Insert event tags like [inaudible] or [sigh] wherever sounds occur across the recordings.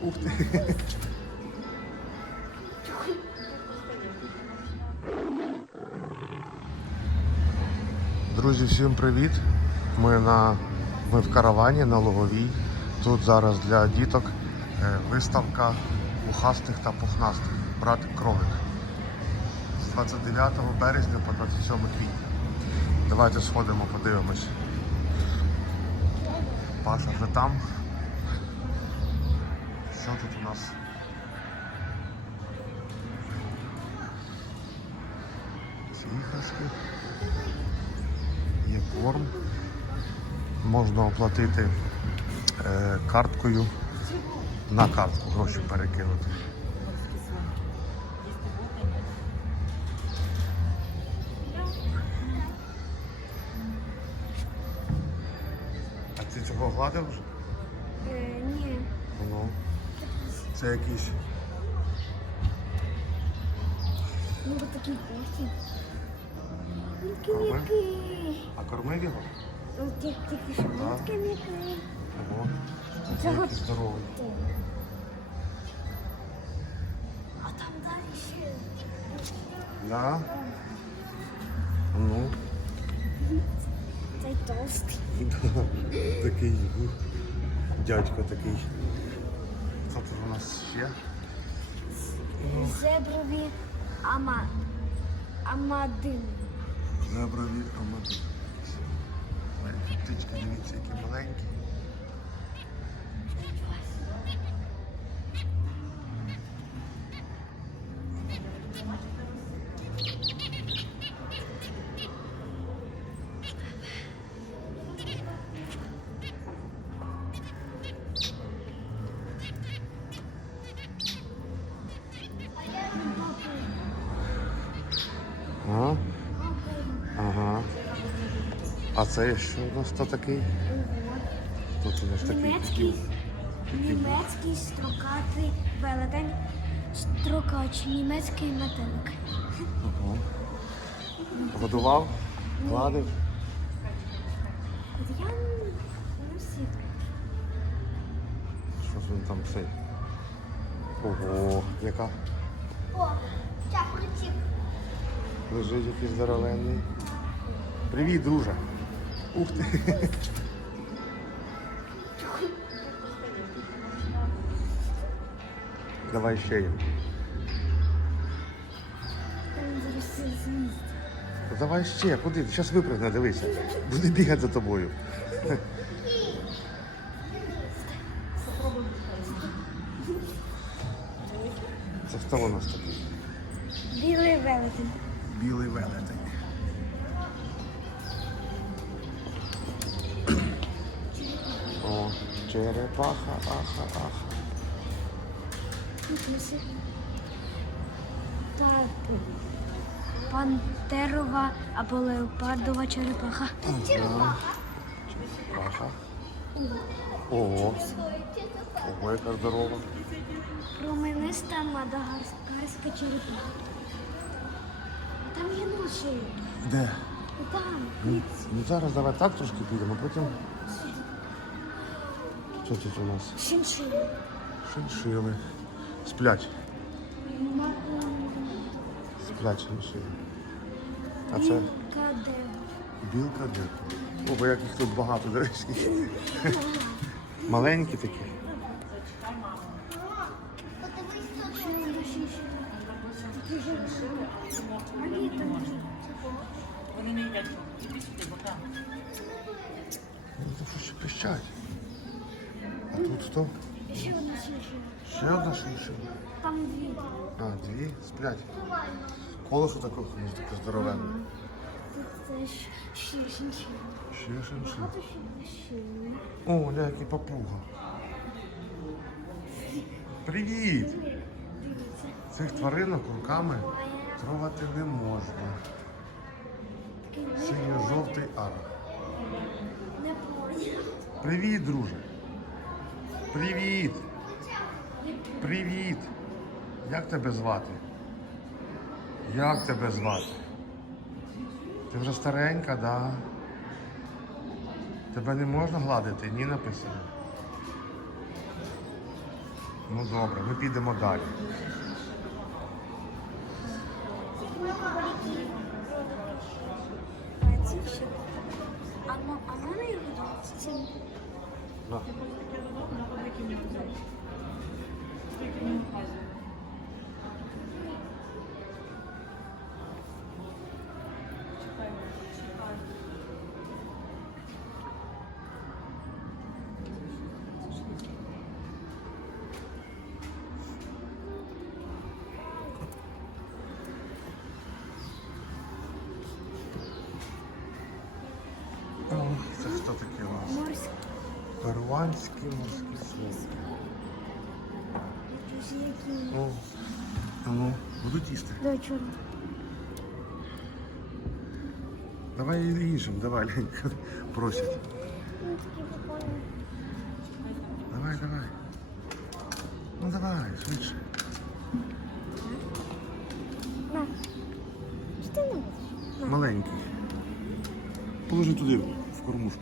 Ух ти. Друзі, всім привіт! Ми, на, ми в каравані на Луговій. Тут зараз для діток е, виставка пухастих та пухнастих. Брат кролик. З 29 березня по 27 квітня. Давайте сходимо, подивимось. Паша вже там. Що тут у нас? Іграшки. Є корм. Можна оплатити е, карткою на картку гроші перекинути. Цього гладив вже? Е, ні. Ну. Це якийсь. Ну, бо такий. Корми? М'який. А кормив його? Ну, ті- Тільки що Да. він. Ого. Це якийсь здоровий. А там далі ще. Да? Ну. Толстий. [laughs] такий дядько такий. Хто тут у нас ще? Зеброві ама... амадин. Зеброві амади. Ага. Ага. А це що у нас то такий? Тут у нас такий. Німецький. Німецький строкатий велетень. Строкач. Німецький метелик. Ага. Годував? Гладив? Я не всі. Що ж він там цей? Ого, яка О, чапричик. Лежить якийсь здоровенний. Привіт, друже. Ух ти. Давай ще з'їсть. Давай ще, куди? Зараз випрыгне, дивися. Буде бігати за тобою. Це хто у нас такий? Білий велетень. Білий велетень. О, черепаха, аха, аха. Пантерова або леопардова черепаха. Аха. Ого. Ого, яка здорова. Промениста мадагаскарська черепаха. Там є ноші. Де? Там. Ну, ну зараз давай так трошки підемо, потім. Що тут у нас? Шиншили. Шиншили. Сплять. Сплять шиншили. А це білка де? О, бо як їх тут багато, до речі. Маленькі такі. Ну, то що ще пищать. А тут хто? Ще одна шиншила. Ще одна шиншила. Там дві. А, дві сплять. Колесо таке, ну, таке здоровенне. Це. Багато шиншили. О, ля, який папуга. Привіт! Цих тваринок руками трогати не можна. Синьо-жовтий арх. Привіт, друже. Привіт. Привіт. Як тебе звати? Як тебе звати? Ти вже старенька, да? Тебе не можна гладити, ні написано. Ну добре, ми підемо далі. А можна його Перуанські морські слова. Друзі, які. Ну, ну, будуть їсти. До чого? Давай іншим, давай, Ленька. Просять. Ну, такі прикольні. Давай, давай. Ну давай, швидше. На. Що ти не будеш? Маленький. Положи туди, в кормушку.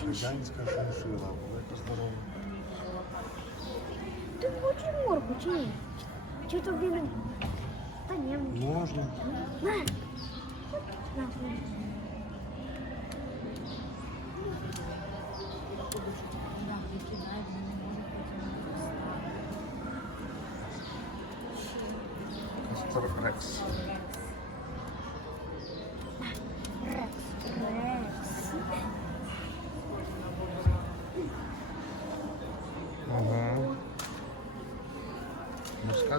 Радянська шиншила, велика здорова. Ти хочеш морку чи ні? Чи тобі не... Та ні. Можна. На. На. Кастор Рекс. Рекс.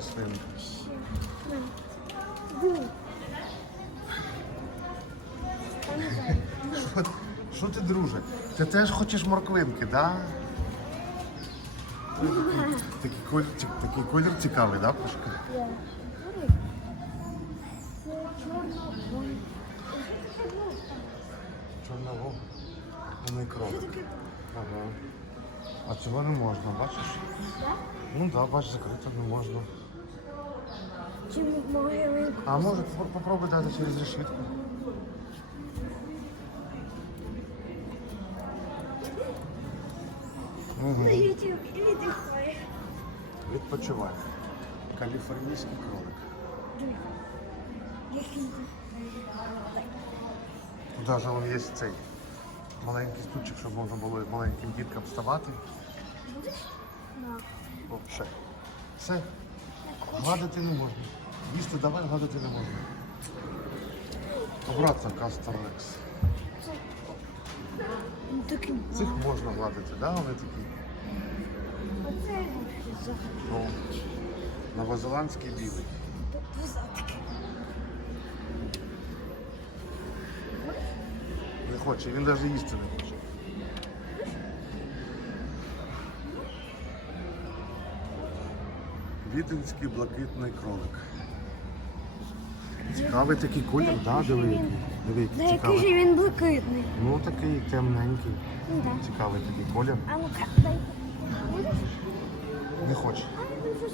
Зайчик. Що, ти, друже? Ти теж хочеш морквинки, да? Такий колір, такий колір цікавий, таке було? Чорного. Вони кров. Ага. А цього не можна, бачиш? Ну так, да, бачиш, закрито не можна. Чи може А може попро- попробуй дати через решітку. Угу. YouTube віддихає? Відпочивай. Каліфорнійський кролик. Який ж вон є цей маленький стульчик, щоб можна було маленьким діткам вставати. будеш? На. О. Все, гладити не можна. Їсти давай, гладити не можна. Обратно Кастор Рекс. Ну. Цих можна гладити, да? Вони такі. Ну, новозеландський білий. Не хоче, він навіть їсти не хоче. Віденський блакитний кролик. Цікавий такий колір, да, диви, який. диви, Да який же цікавий. він блакитний. Ну такий темненький. Ну так. Цікавий такий колір. А ну-ка, дай. Будеш? Не хоче. А, ну щось.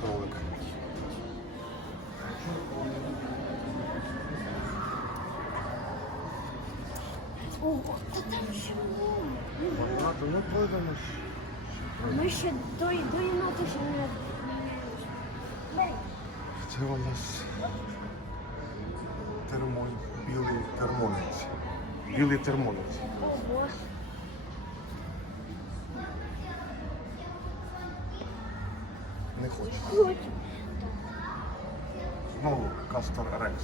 Кролик. Ого, та там що? Багато, ну ж. Ми ще до, до єнота ще не... Це у нас термо... білий термонець. Білий термонець. Не хоче. Знову Кастор Рекс.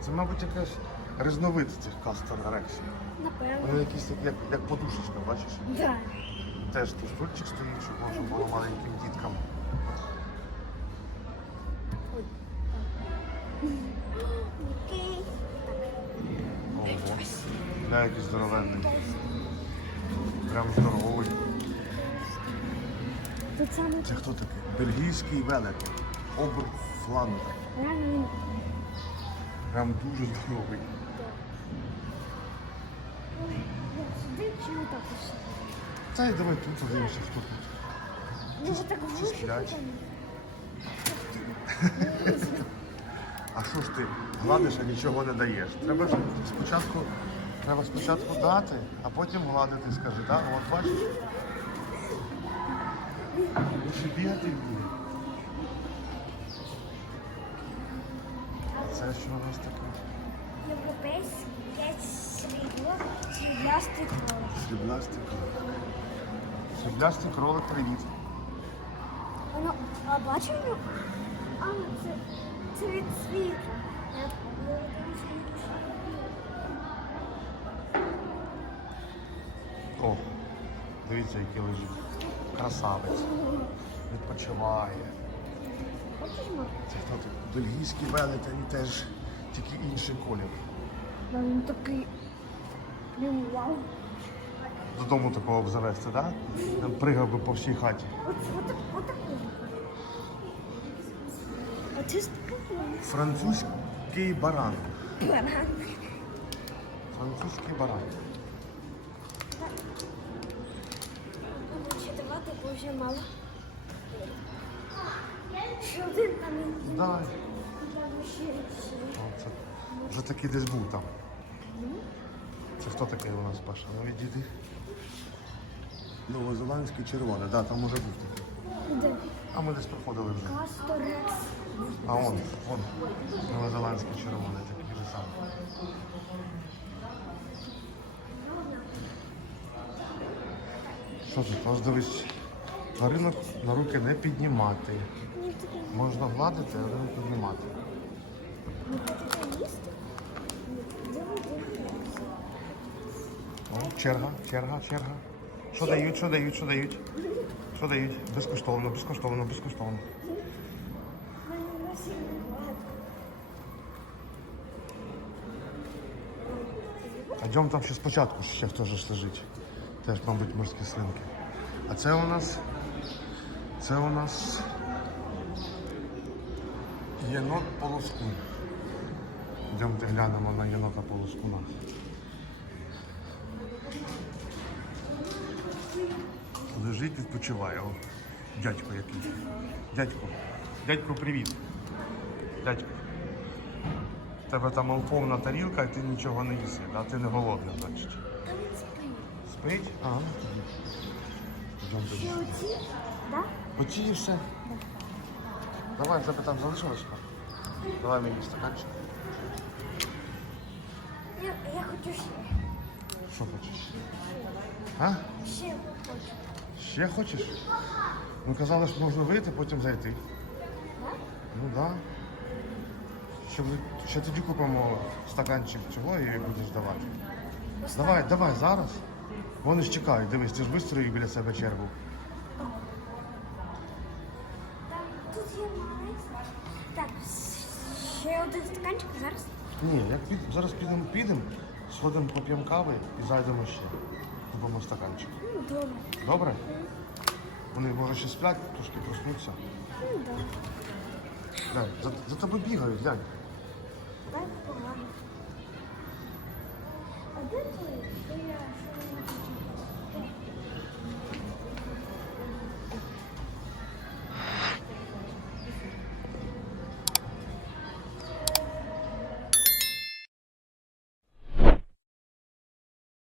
Це, мабуть, якась різновид цих Кастор Рексів. Напевно. Вони якісь такі, як, як подушечка, бачиш? Да. Теж тут стульчик стоїть, щоб можна було маленьким діткам. Гля, який здоровенний. Прям здоровий. Це хто такий? Бельгійський велетень. Оберфланд. Прям дуже здоровий. Ой? Та й давай тут подивимося, хто тут. Може так потім? [laughs] А що ж ти гладиш, а нічого не даєш? Треба ж спочатку, треба спочатку дати, а потім гладити, скажи, так? От бачиш? Лучше бігати вміє. А це що у нас таке? Європейське срібло, сріблястий кролик. Сріблястий кролик. Сріблястий кролик, привіт. Воно, а бачимо? А, це, це від світла. Дивіться, який лежить. Красавець. Відпочиває. Це хто тут? Бельгійський велетень теж тільки інший колір. Да, він такий. Вау. Додому такого б завести, так? Да? Пригав би по всій хаті. Французький баран. баран. Французький баран. Вже мало. Ще один там. О, Це вже такий десь був там. Це хто такий у нас Паша? Ну відійди. Новозеландський червоний, да, там може бути такий. Де? А ми десь проходили вже. Касторекс. А он, он, новозеландський червоний, такий же самий. Що тут? Ось дивись, тваринок на руки не піднімати. Можна гладити, але не піднімати. О, черга, черга, черга. Що дають, що дають, що дають? Що дають? Безкоштовно, безкоштовно, безкоштовно. Йдемо там ще спочатку ще хто ж лежить. Теж, мабуть, морські свинки. А це у нас. Це у нас. Єнот полоскун. Йдемте глянемо на єнота полоскуна. Лежить, відпочиває. О, дядько який. Дядько. Дядько, привіт. Дядько. В тебе там повна тарілка, і ти нічого не їси, а ти не голодний, значить. Там він спить. Спить? А, ну. Ще оці? Да? Оці і все. Давай, в тебе там залишилось? Давай мені стаканчик. Я, я хочу ще. Що хочеш? А? Ще хочу. Ще хочеш? Ну казали, що можна вийти, потім зайти. Да? Ну так. Да. Ви- ще тоді купимо стаканчик цього і будеш давати. Давай, давай, зараз. Вони ж чекають, дивись, ти ж вистроїв біля себе чергу. Так, ще один стаканчик зараз. Ні, як під, зараз підемо, підемо, сходимо, поп'ємо кави і зайдемо ще. Купимо стаканчик. Ну, добре. Добре? Вони може ще сплять, трошки проснуться. Ну, добре. Глянь, за, за тобою бігають, глянь. Дай погано. А де той? Я що не хочу?